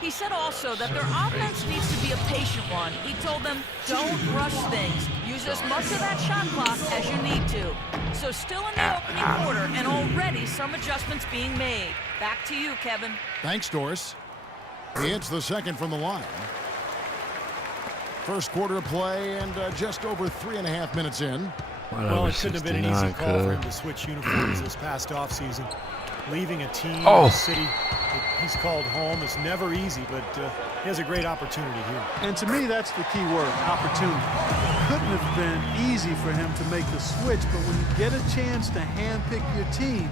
He said also that their offense needs to be a patient one. He told them, don't rush things. Use as much of that shot clock as you need to. So still in the opening quarter, and already some adjustments being made. Back to you, Kevin. Thanks, Doris. He hits the second from the line. First quarter of play and just over 3.5 minutes in. Well, it couldn't have been an easy call for him to switch uniforms this past offseason. Leaving a team, a city that he's called home is never easy, but he has a great opportunity here. And to me, that's the key word, opportunity. It couldn't have been easy for him to make the switch, but when you get a chance to handpick your team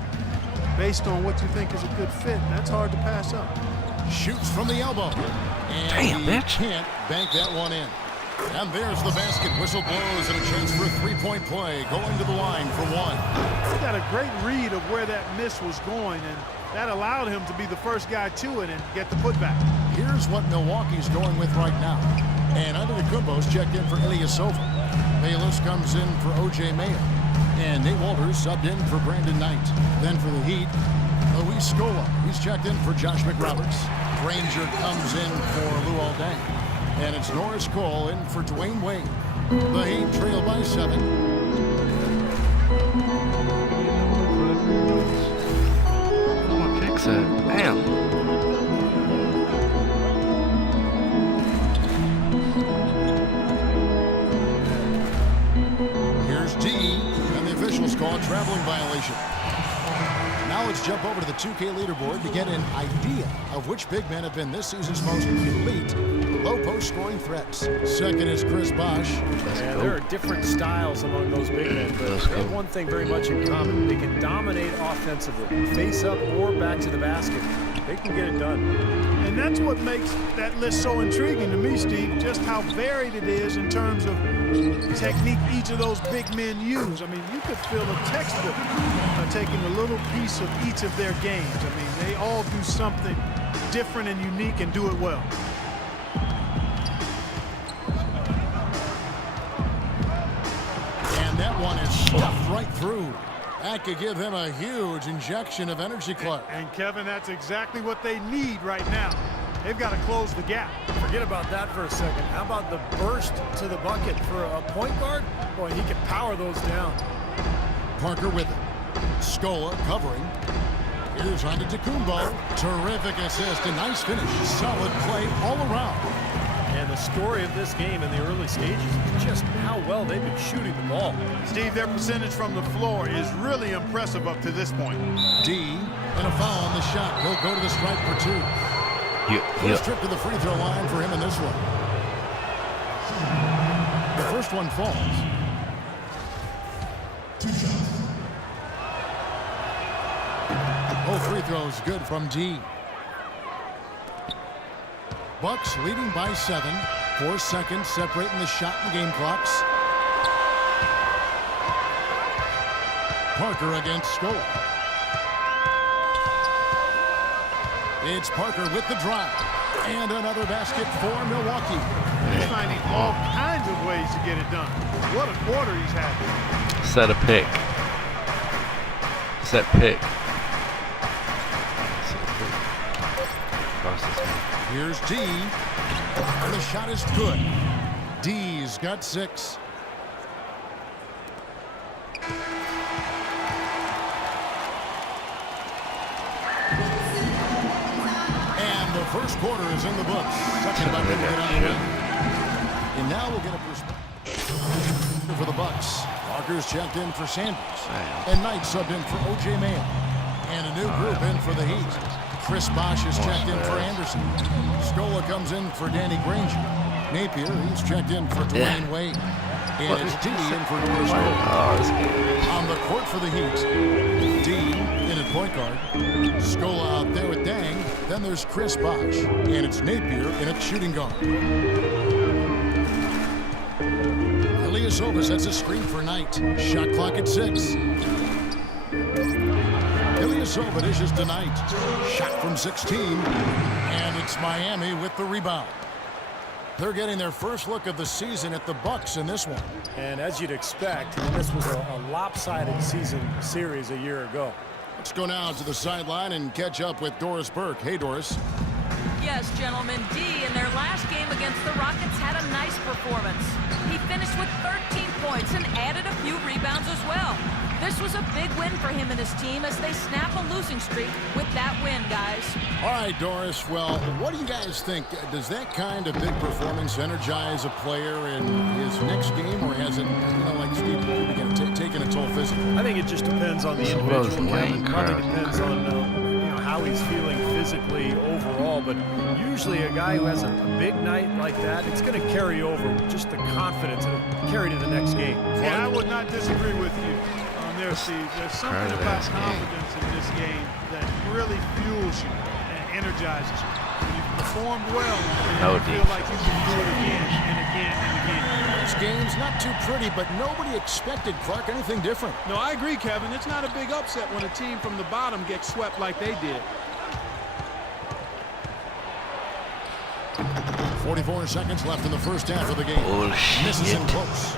based on what you think is a good fit, that's hard to pass up. Shoots from the elbow. And he can't bank that one in. And there's the basket. Whistle blows and a chance for a three-point play. Going to the line for one. He got a great read of where that miss was going, and that allowed him to be the first guy to it and get the putback. Here's what Milwaukee's going with right now. And Antetokounmpo's checked in for Ilyasova. Bayless comes in for O.J. Mayo. And Nate Walters subbed in for Brandon Knight. Then for the Heat, Luis Scola. He's checked in for Josh McRoberts. Granger comes in for Lou Aldang. And it's Norris Cole in for Dwayne Wade. The Heat trail by 7. Come on, fix it. Bam. Here's D, and the officials call a traveling violation. Now let's jump over to the 2K leaderboard to get an idea of which big men have been this season's most elite low-post scoring threats. Second is Chris Bosh. Yeah, there are different styles among those big men, but they have one thing very much in common. They can dominate offensively, face up or back to the basket. They can get it done. And that's what makes that list so intriguing to me, Steve, just how varied it is in terms of technique each of those big men use. I mean, you could fill a textbook taking a little piece of each of their games. I mean, they all do something different and unique and do it well. And that one is stuffed right through. That could give him a huge injection of energy, Clark. And Kevin, that's exactly what they need right now. They've got to close the gap. Forget about that for a second. How about the burst to the bucket for a point guard? Boy, he can power those down. Parker with it. Scola covering. Here's Antetokounmpo. Terrific assist. A nice finish. Solid play all around. And the story of this game in the early stages is just how well they've been shooting the ball. Steve, their percentage from the floor is really impressive up to this point. D, and a foul on the shot. He'll go to the stripe for 2. First trip to the free throw line for him in this one. The first one falls. 2 shots. Both free throws good from D. Bucks leading by 7. 4 seconds separating the shot and game clocks. Parker against Scola. It's Parker with the drive. And another basket for Milwaukee. He's finding all kinds of ways to get it done. What a quarter he's had. Set a pick. Set pick. Here's D. And the shot is good. D's got 6. And the first quarter is in the books. Second by midway. And now we'll get a perspective for the Bucks. Parker's checked in for Sanders. And Knight subbed in for O.J. Mayo. And a new group in for the Heat. Chris Bosh is checked in for Anderson. Scola comes in for Danny Granger. Napier, he's checked in for Dwayne Wade. And it's D in for Norris Cole. On the court for the Heat, D in at point guard. Scola out there with Dang. Then there's Chris Bosh. And it's Napier in at shooting guard. Ilyasova sets a screen for Knight. Shot clock at 6. Ilyasova dishes to Knight. Shot from 16. And it's Miami with the rebound. They're getting their first look of the season at the Bucks in this one. And as you'd expect, this was a lopsided season series a year ago. Let's go now to the sideline and catch up with Doris Burke. Hey, Doris. Yes, gentlemen, D in their last game against the Rockets had a nice performance. He finished with 13 points and added a few rebounds as well. This was a big win for him and his team as they snap a losing streak with that win, guys. All right, Doris, well, what do you guys think? Does that kind of big performance energize a player in his next game, or has it, like Steve, again, taken a toll physically? I think it just depends on the So individual, was Kevin. Wayne Probably Krause. depends on how he's feeling physically overall. But usually a guy who has a big night like that, it's going to carry over just the confidence and carry to the next game. Yeah, I would not disagree with you on there, Steve. There's something about confidence in this game that really fuels you and energizes you. When you performed well, you feel like you can do it again and again and again. This game's not too pretty, but nobody expected, Clark, anything different. No, I agree, Kevin. It's not a big upset when a team from the bottom gets swept like they did. 44 seconds left in the first half of the game. Bullshit. Misses in close.